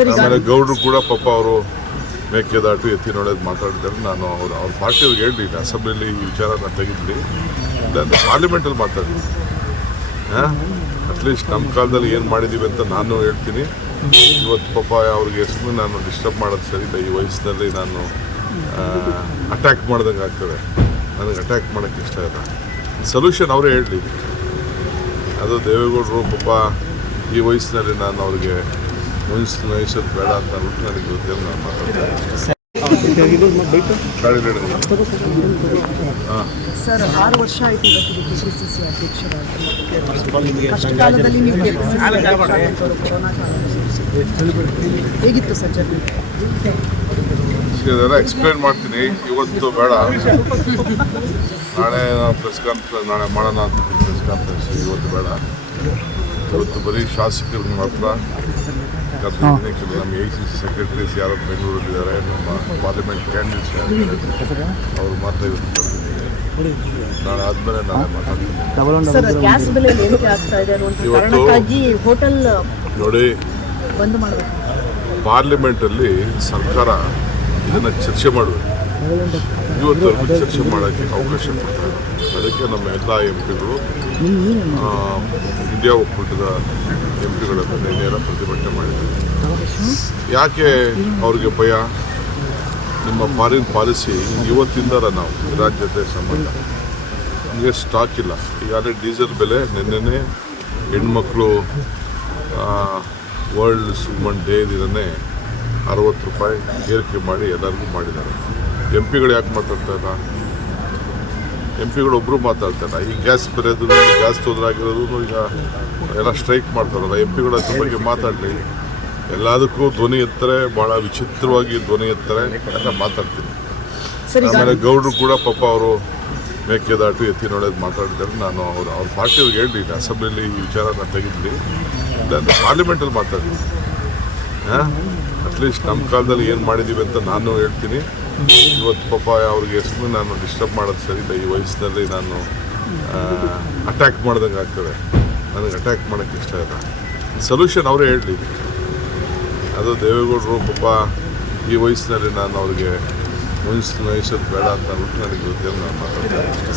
ಆಮೇಲೆ ಗೌಡ್ರು ಕೂಡ ಪಾಪ ಅವರು ಮೇಕೆದಾಟು ಎತ್ತಿನೊಳಗೆ ಮಾತಾಡಿದ್ದಾರೆ. ನಾನು ಅವ್ರ ಪಾರ್ಟಿಯವ್ರಿಗೆ ಹೇಳಲಿಲ್ಲ, ಅಸೆಂಬ್ಲಿಯಲ್ಲಿ ಈ ವಿಚಾರನ ತೆಗೆದ್ಲಿ, ನಾನು ಪಾರ್ಲಿಮೆಂಟಲ್ಲಿ ಮಾತಾಡಲಿ. ಅಟ್ಲೀಸ್ಟ್ ನಮ್ಮ ಕಾಲದಲ್ಲಿ ಏನು ಮಾಡಿದ್ದೀವಿ ಅಂತ ನಾನು ಹೇಳ್ತೀನಿ. ಇವತ್ತು ಪಾಪ ಅವ್ರಿಗೆ ಸುಮ್ಮನೆ ನಾನು ಡಿಸ್ಟರ್ಬ್ ಮಾಡೋದು ಸರಿ ಇಲ್ಲ. ಈ ವಯಸ್ಸಿನಲ್ಲಿ ನಾನು ಅಟ್ಯಾಕ್ ಮಾಡ್ದಂಗೆ ಆಗ್ತದೆ. ನನಗೆ ಅಟ್ಯಾಕ್ ಮಾಡೋಕ್ಕೆ ಇಷ್ಟ ಇಲ್ಲ. ಸೊಲ್ಯೂಷನ್ ಅವರೇ ಹೇಳಲಿ. ಅದು ದೇವೇಗೌಡರು ಪಾಪ ಈ ವಯಸ್ಸಿನಲ್ಲಿ ನಾನು ಅವ್ರಿಗೆ ವಹಿಸೋದು ಬೇಡ ಅಂತ ಅಂದ್ಬಿಟ್ಟು ನನಗೆ ಗೊತ್ತಿಲ್ಲ. ನಾನು ಮಾತಾಡ್ತೀನಿ. ಸರ್ 6 ವರ್ಷ ಆಯಿತು ಇವತ್ತು ಕೆಪಿಸಿಸಿ ಅಧ್ಯಕ್ಷರಾಗಿ. ಕಷ್ಟಕಾಲದಲ್ಲಿ ನೀವು ಕೊರೋನಾ ಹೇಗಿತ್ತು ಸರ್ ಜರ್ನಿ? ಇದೆಲ್ಲ ಎಕ್ಸ್ಪ್ಲೇನ್ ಮಾಡ್ತೀನಿ, ಇವತ್ತು ಬೇಡ. ನಾಳೆ ಪ್ರೆಸ್ ಕಾನ್ಫರೆನ್ಸ್ ನಾಳೆ ಮಾಡೋಣ ಅಂತ ಪ್ರೆಸ್ ಕಾನ್ಫರೆನ್ಸ್, ಇವತ್ತು ಬೇಡ. ಇವತ್ತು ಬರೀ ಶಾಸಕರಿಗೆ ಮಾತ್ರ ಕರೆದಿದ್ದೀನಿ. ಕೆಲವು ನಮ್ಮ AICC ಸೆಕ್ರೆಟರೀಸ್ ಯಾರು ಬೆಂಗಳೂರಲ್ಲಿದ್ದಾರೆ, ನಮ್ಮ ಪಾರ್ಲಿಮೆಂಟ್ ಕ್ಯಾಂಡಿಡೇಟ್ಸ್ ಯಾರು ಅವ್ರು ಮಾತ್ರ ಇವತ್ತು ಕರೆದಿದ್ದೀನಿ. ನಾಳೆ ಆದಮೇಲೆ ನಾಳೆ ಮಾತಾಡ್ತೀನಿ. ಸರ್, ಗ್ಯಾಸ್ ಬೆಲೆ ಏರಿಕೆ ಆಗ್ತಾ ಇದೆ ಅನ್ನುವಂಥ ಕಾರಣಕ್ಕಾಗಿ ಹೋಟೆಲ್ ನೋಡಿ, ಬಂದ್ ಮಾಡಬೇಕು. ಪಾರ್ಲಿಮೆಂಟಲ್ಲಿ ಸರ್ಕಾರ ಇದನ್ನು ಚರ್ಚೆ ಮಾಡಬೇಕು. ಇವತ್ತವರೆಗೂ ಚರ್ಚೆ ಮಾಡೋಕ್ಕೆ ಅವಕಾಶ ಕೊಡ್ತಾರೆ. ಅದಕ್ಕೆ ನಮ್ಮ ಎಲ್ಲ MP ಗಳು ಇಂಡಿಯಾ ಒಕ್ಕೂಟದ MP ಗಳ ನೇರ ಪ್ರತಿಭಟನೆ ಮಾಡಿದ್ದಾರೆ. ಯಾಕೆ ಅವ್ರಿಗೆ ಭಯ? ನಿಮ್ಮ ಫಾರಿನ್ ಪಾಲಿಸಿ ಇವತ್ತಿಂದರ ನಾವು ರಾಜ್ಯದ ಸಂಬಂಧ ನಮಗೆ ಸ್ಟಾಕ್ ಇಲ್ಲ. ಈಗಾಗಲೇ ಡೀಸೆಲ್ ಬೆಲೆ ನಿನ್ನೆನೇ ಹೆಣ್ಮಕ್ಳು ವರ್ಲ್ಡ್ ವುಮನ್ ಡೇ ದಿನನೇ 60 ರೂಪಾಯಿ ಏರಿಕೆ ಮಾಡಿ ಎಲ್ಲರಿಗೂ ಮಾಡಿದ್ದಾರೆ. MP ಗಳು ಯಾಕೆ ಮಾತಾಡ್ತಾ ಇಲ್ಲ? MP ಗಳು ಮಾತಾಡ್ತಾ ಇಲ್ಲ. ಈ ಗ್ಯಾಸ್ ಬೆಲೆದು ಗ್ಯಾಸ್ ತೊಂದರೆ ಆಗಿರೋದು ಈಗ ಎಲ್ಲ ಸ್ಟ್ರೈಕ್ ಮಾಡ್ತಾರಲ್ಲ, MP ಗಳು ಅದ್ರ ಬಗ್ಗೆ ಮಾತಾಡಲಿ. ಎಲ್ಲದಕ್ಕೂ ಧ್ವನಿ ಎತ್ತಾರೆ, ಭಾಳ ವಿಚಿತ್ರವಾಗಿ ಧ್ವನಿ ಎತ್ತಾರೆ ಅಂತ ಮಾತಾಡ್ತೀನಿ. ಆಮೇಲೆ ಗೌಡ್ರು ಕೂಡ ಪಾಪ ಅವರು ಮೇಕೆದಾಟು ಎತ್ತಿನೊಳಗೆ ಮಾತಾಡಿದ್ದಾರೆ. ನಾನು ಅವ್ರ ಪಾರ್ಟಿಯವ್ರಿಗೆ ಹೇಳಲಿಲ್ಲ, ಅಸೆಂಬ್ಲಿಯಲ್ಲಿ ಈ ವಿಚಾರನ ತೆಗೆದ್ಲಿ, ನಾನು ಪಾರ್ಲಿಮೆಂಟಲ್ಲಿ ಮಾತಾಡಲಿ. ಅಟ್ಲೀಸ್ಟ್ ನಮ್ಮ ಕಾಲದಲ್ಲಿ ಏನು ಮಾಡಿದ್ದೀವಿ ಅಂತ ನಾನು ಹೇಳ್ತೀನಿ. ಇವತ್ತು ಪಾಪ ಅವ್ರಿಗೆ ಸುಮ್ಮನೆ ನಾನು ಡಿಸ್ಟರ್ಬ್ ಮಾಡೋದು ಸರಿ ಇಲ್ಲ. ಈ ವಯಸ್ಸಿನಲ್ಲಿ ನಾನು ಅಟ್ಯಾಕ್ ಮಾಡ್ದಂಗೆ ಆಗ್ತದೆ. ನನಗೆ ಅಟ್ಯಾಕ್ ಮಾಡೋಕ್ಕೆ ಇಷ್ಟ ಇಲ್ಲ. ಸೊಲ್ಯೂಷನ್ ಅವರೇ ಹೇಳಲಿ. ಅದು ದೇವೇಗೌಡರು ಪಾಪ ಈ ವಯಸ್ಸಿನಲ್ಲಿ ನಾನು ಅವ್ರಿಗೆ ವಹಿಸೋದು ಬೇಡ ಅಂತ ಅಂದ್ಬಿಟ್ಟು ನನಗೆ ಗೊತ್ತಿಲ್ಲ. ನಾನು ಮಾತಾಡ್ತೀನಿ.